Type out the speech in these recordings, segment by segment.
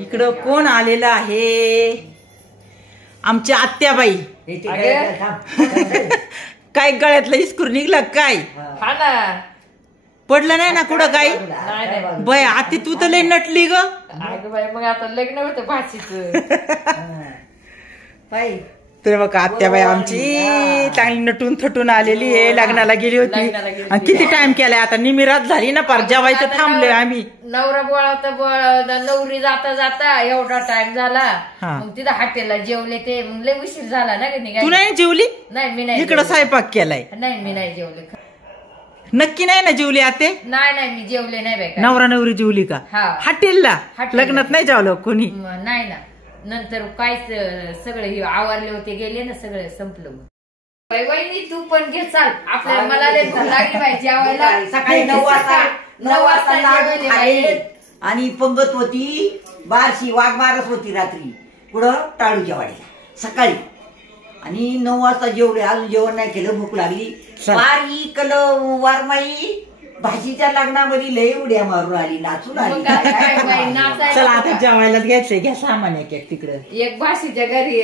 इकडं कोण आलेलं आहे? आमची आत्याबाई. काय गळ्यातलं इस्कूर निघलं काय? हा ना, पडलं नाही ना कुठं काही? बाय आती तू तर लय नटली ग. अगं बाई, मग आता लग्न होतं भाषेचं. तर बघा आत्याबाई आमची चांगली नटून थटून आलेली आहे. लग्नाला गेली होती आणि किती टाइम केलाय आता? निमिरात झाली ना, पार जेवायचं थांबलोय आम्ही. नवरा बोळा नवरी जाता जाता एवढा टाइम झाला. मग तिथं हॉटेलला जेवले ते, मग लय उशीर झाला ना. तू नाही जेवली? नाही, मी नाही. इकडं स्वयंपाक केलाय? नाही, मी नाही जेवले. नक्की नाही ना जेवली आते? नाही, मी जेवले नाही बाई. नवरा नवरी जेवली का हॉटेलला? लग्नात नाही जेवलं कोणी? नाही ना, नंतर कायच सगळे आवरले होते, गेले ना, सगळं संपलं. मग वहिनी तू पण घे, चाल. आपल्याला मला लय भूक लागली बाई जेवायला. सकाळी 9 वाजता आणि पंगत होती, बारशी वाघबारस होती रात्री पुढं टाळूच्या वाडीला सकाळी. आणि 9 वाजता जेवले, अजून जेवण नाही केलं, भूक लागली. वारी कल वारमाई भाजीच्या लग्नामध्ये लय उड्या मारून आली, नाचून आली. चला आता जेवायला घ्यायचंय, घ्या सामान एक एक तिकडं. एक भाशीच्या घरी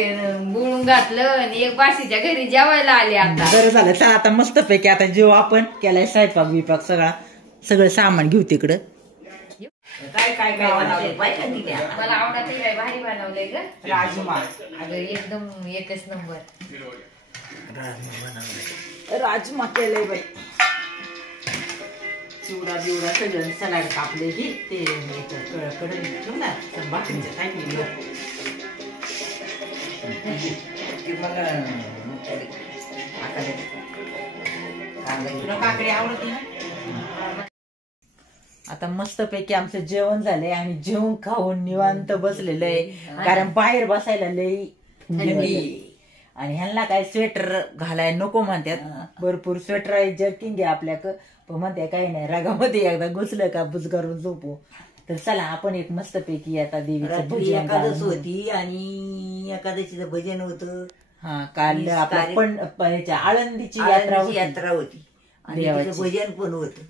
बुळून घातलं आणि एक भाशीच्या घरी जेवायला आले. आता बरं झालं. चला आता मस्त पैकी आता जेव आपण. केलाय स्वयंपाक बिपाक सगळं सामान घेऊ तिकडं. काय काय काय बनवलं मला आवडत काय भारी बनवलंय ग. राजमा. अगं एकदम एकच नंबर राजमा केलंय बाई. चिवडा बिवडा सगळं सलाड कापले की ते कडे ठेवू ना भाकरीच्या साईडला. तुला काकडी आवडते ना? आता मस्त पैकी आमचं जेवण झालंय आणि जेवण खाऊन निवांत बसलेलं आहे. कारण बाहेर बसायला लई थंडी आणि ह्यांना काय स्वेटर घालाय नको म्हणतात. भरपूर स्वेटर आहे, जर्किंग आहे आपल्याक, पण म्हणते काही नाही, रागामध्ये एकदा घुसलं का बुजगारून झोपू. तर चला आपण एक मस्त पैकी आता देवीचं भजन. एकादश होती आणि एकादशीचं भजन होतं. हा, काल आपल्या पण आळंदीची यात्रा होती आणि भजन पण होतं.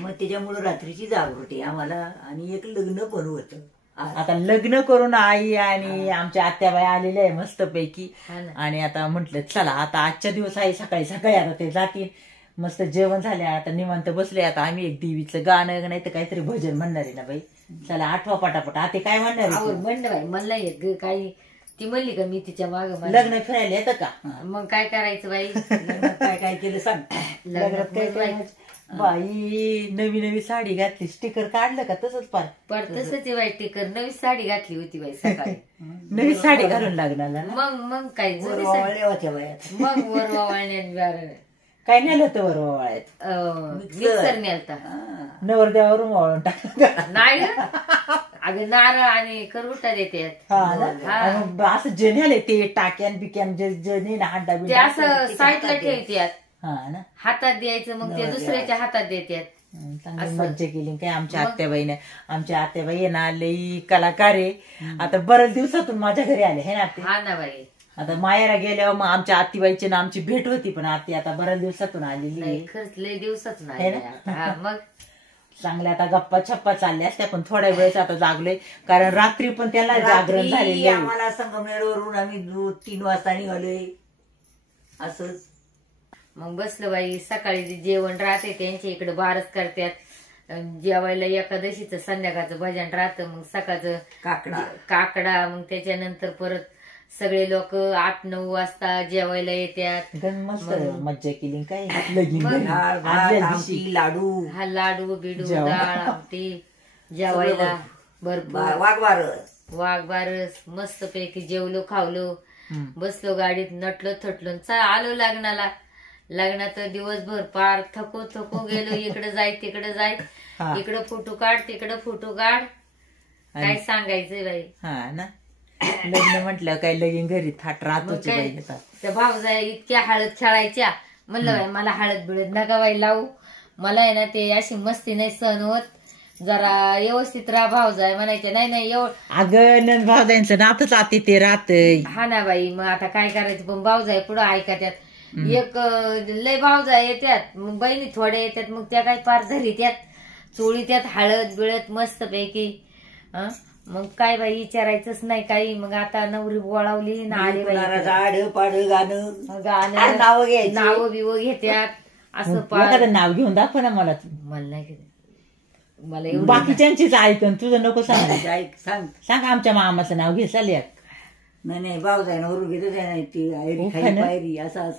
मग त्याच्यामुळे रात्रीची जागृती आम्हाला आणि एक लग्न पण होतं. आता लग्न करून आई आणि आमच्या आत्याबाई आलेल्या आहे मस्त पैकी. आणि आता म्हंटल चला आता आजच्या दिवस आहे, सकाळी सकाळी आता ते जातील. मस्त जेवण झाले, आता निवांत बसले. आता आम्ही एक देवीचं गाणं नाही तर काहीतरी भजन म्हणणार आहे ना बाई. चला आठवा पटापट. आता काय म्हणणार आहे? म्हणलं बाई, मला एक काही ती म्हणली का मी तिच्या माग लग्न फिरायला येतं का? मग काय करायचं बाई? काय काय केलं सांग. लग्नात काय बाई नवी नवी साडी घातली, स्टिकर काढलं का तसंच पर तसंच आहे बाई. टिकर नवी साडी घातली होती बाई सकाळी. नवी साडी घालून लागणार. मग काय होत्या वयात. मग वर वावळण्यात काय नेलं होतं वर वावळ्यात? मिक्सर नेलता. नवरदेवावरून वावळून टाकलं नाही अगं, नारळ आणि करवटा देतात. असं जे नेले ते टाक्यान बिक्यान जे हांडा ते असं साईडला ठेवतात. हा ना, हातात द्यायचं, मग ते दुसऱ्याच्या हातात देतात. चांगली मज्जा केली काय आमच्या आत्याबाईने. आमच्या आत्याबाई ना लई कलाकार आहे. आता बऱ्याच दिवसातून माझ्या घरी आले है ना. हा ना बाई. आता मायरा गेल्यावर मग आमच्या आत्तीबाईची ना आमची भेट होती, पण आत्ती आता बऱ्याच दिवसातून आलेली आहे. खरंच लय दिवसातून आहे ना. मग चांगल्या आता गप्पा छप्पा चालल्या असत्या, पण थोड्या वेळेस आता जागलोय कारण रात्री पण त्याला जागरण झालेलं. आम्हाला संगमनेरवरून आम्ही 3 वाजता निघालोय असंच. मग बसलं बाई. सकाळी जेवण राहते त्यांच्या इकडे बारस करतात. जेवायला एकादशीचं संध्याकाळचं भजन राहतं. मग सकाळचं काकडा. मग त्याच्यानंतर परत सगळे लोक 8-9 वाजता जेवायला येतात. मस्त मज्जा केली काय. लाडू लाडू बिडू डाळ आमटी जेवायला भरपूर. वाघबारस मस्त पैकी जेवलो खावलो, बसलो गाडीत, नटलो थटलो, आलो लग्नाला. लग्नात दिवसभर पार थको गेलो. इकडे जाय तिकडे जाय, इकडं फोटो काढ तिकडं फोटो काढ. काय सांगायचंय बाई. हा ना, लग्न म्हटलं काय लगीन घरी थाट राहतो. त्या भाऊजाई इतक्या हळद खेळायच्या. म्हणलं बाई मला हळद बिळद नका बाई लावू, मला आहे ना ते अशी मस्ती नाही सहन होत, जरा व्यवस्थित राहा. भाऊजाई म्हणायचे नाही अगं भाऊजाईंचं नातच आते ते राहत. हा ना बाई. मग आता काय करायचं, पण भाऊजाई पुढं ऐकत्यात. एक लय भाऊजाई येतात, मग बहिणी थोड्या येतात, मग त्या काय पार धरीत्यात, चोळीत्यात हळद बिळत मस्त पैकी. मग काय बाई विचारायचंच नाही काही. मग आता नवरी बोळावली ना आले बाई आड पाड गाणं गाणं नाव घ्यायची. नाव बिव घेत्यात असं एखादं नाव घेऊन दाखव ना मला तू. मला नाही घेत. मला एवढं बाकीच्यांचीच ऐकन तुझं नको सांग. ऐक सांग. सांग आमच्या मामाचं नाव घे चाल एक. नाही भाऊ जाय ना वरून घेतच आहे ना ती आयरी खाली उखाणं? पायरी असं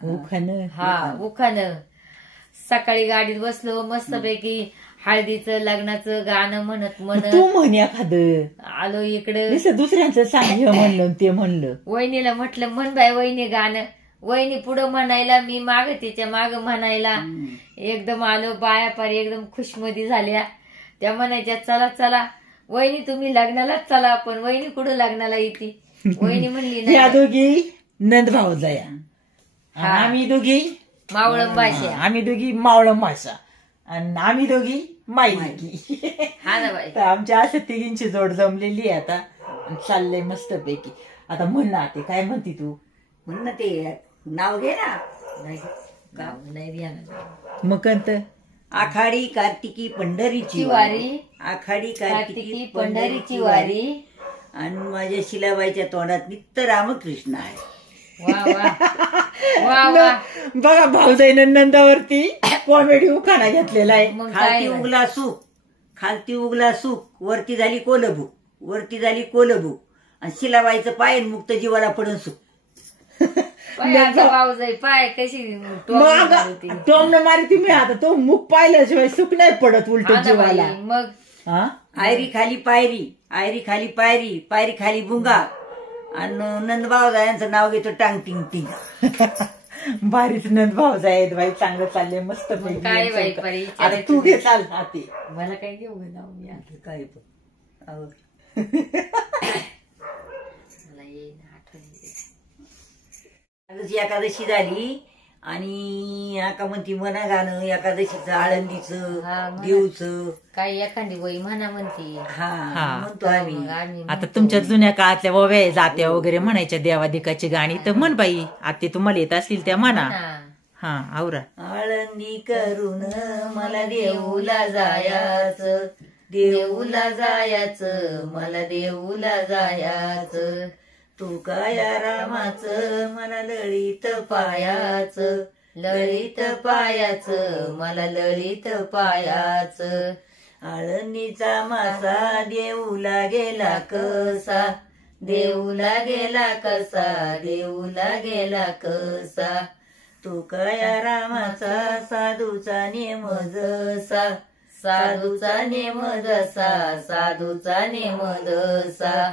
उखाणं. हा उखाणं. सकाळी गाडीत बसलो मस्तपैकी हळदीचं लग्नाचं गाणं म्हणत म्हणत तू म्हण एखादं. आलो इकडं. नुसतं दुसऱ्यांचं सांग हे म्हणलं आणि ते म्हणलं. वहिनीला म्हटलं म्हण बाय वहिनी गाणं. वहिनी पुढं म्हणायला मी माग तिच्या माग म्हणायला. एकदम आलो बाया पार एकदम खुशमती झाल्या. त्या म्हणायच्या चला चला वहिनी तुम्ही लग्नालाच चला. पण वहिनी कुठं लग्नाला येते. वहिनी म्हणली या नाही दोघी नंद भाऊ जाया. आम्ही दोघी मावळम भाषा. आम्ही दोघी मावळम भाषा आणि आम्ही दोघी मायकी. हा ना बाई. तर आमच्या अशा तिघींची जोड जमलेली आहे आता. आणि चाललंय मस्तपैकी. आता म्हण ना ते काय म्हणती तू. म्हण ना ते नाव घे ना. नाही ध्यानात. मग कंत आखाडी कार्तिकी पंढरीची वारी. आखाडी कार्तिकी पंढरीची वारी. आणि माझ्या शिलाबाईच्या तोंडात नित्य रामकृष्ण आहे. वा वा वा वा. बघा भाऊजाईनं नंदावरती कॉमेडी उखाणा घेतलेला आहे. मग खालती काय उगला सुख खालती उगला सुख वरती झाली कोलभू वरती झाली कोलभू आणि शिलाबाईचं पाय मुक्त जीवाला पडून सुख. पाय आता भाऊजाई पाय कशी टॉमनं मारी तुम्ही आता तो मुख पाहिल्याशिवाय सुख नाही पडत उलट जीवाला. मग हा आयरी खाली पायरी आयरी खाली पायरी पायरी खाली बुंगा आणि नंदबावजा यांचं नाव घेतो टांग टिंग टिंग. भारीच नंद भाऊजा आहेत बाई. चांगलं चाललंय मस्त काय बाई परी आता तू घे चाल हाती. मला काय घेऊ ग नाव मी आता. काय पण मला येईन आठवण. एकादशी झाली आणि आका म्हणती म्हणा गाणं एकादशीचं आळंदीचं हा, म्हणा. देवचं. काय एखादी वही म्हणा म्हणती. हा म्हणतो मग आम्ही. आम्ही आता म्हणतो. तुमच्या जुन्या काळातल्या ओव्या जात्या वगैरे म्हणायच्या देवादिकाची गाणी तर म्हण बाई. आता तुम्हाला येत असतील त्या म्हणा. हा. हा आवरा. आळंदी करून मला देऊला जायाचं देऊला जायाचं मला देऊला जायाचं. तू काया रामाचं मला लळीत पायाचं लळीत पायाचं मला लळीत पायाचं. आळंदीचा मासा देऊला गेला कसा देऊला गेला कसा देऊला गेला कसा. तू काया रामाचा साधूचा नेम जसा साधूचा नेम जसा साधूचा नेम जसा.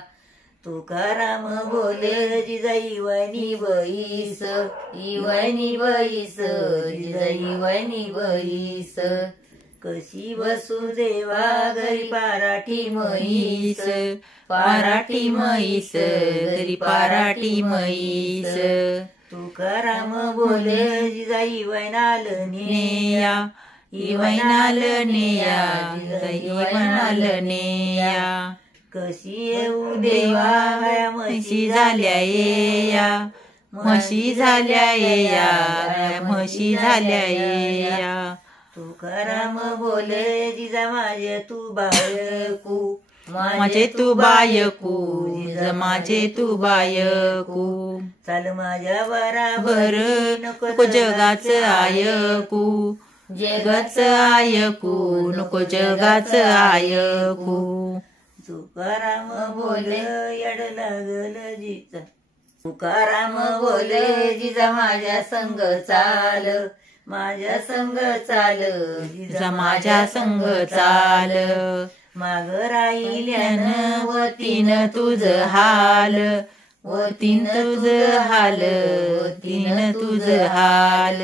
तुकाराम बोले जिजाई वनी बैस इवनी बैस जिजाई वनी बैस. कशी वसुदेवा घरी पाराठी म्हैस पाराठी म्हैस घरी पाराठी म्हैस. तुकाराम बोले जिजाई वैनाल नेया इवैनाल नेया जिजाई वैनाल नेया. कशी येऊ देवा म्हशी झाल्या येया म्हशी झाल्या येया म्हशी झाल्या येया. तुकाराम बोले जिजा माझे तू बायकू माझे तू बायकू जिजा माझे तू बायकू. चाल माझ्या बराबर बर नको जगाच आयकू जगाच आयकू नको जगाच आयकू. तुकाराम बोले यड लागल जिजा तुकाराम बोले जिजा माझ्या संग चाल माझ्या संग चाल जिजा माझ्या संग चाल. माग राहिल्यानं वतीन तुझ हाल वतीन तुझ हाल वतीन तुझ हाल.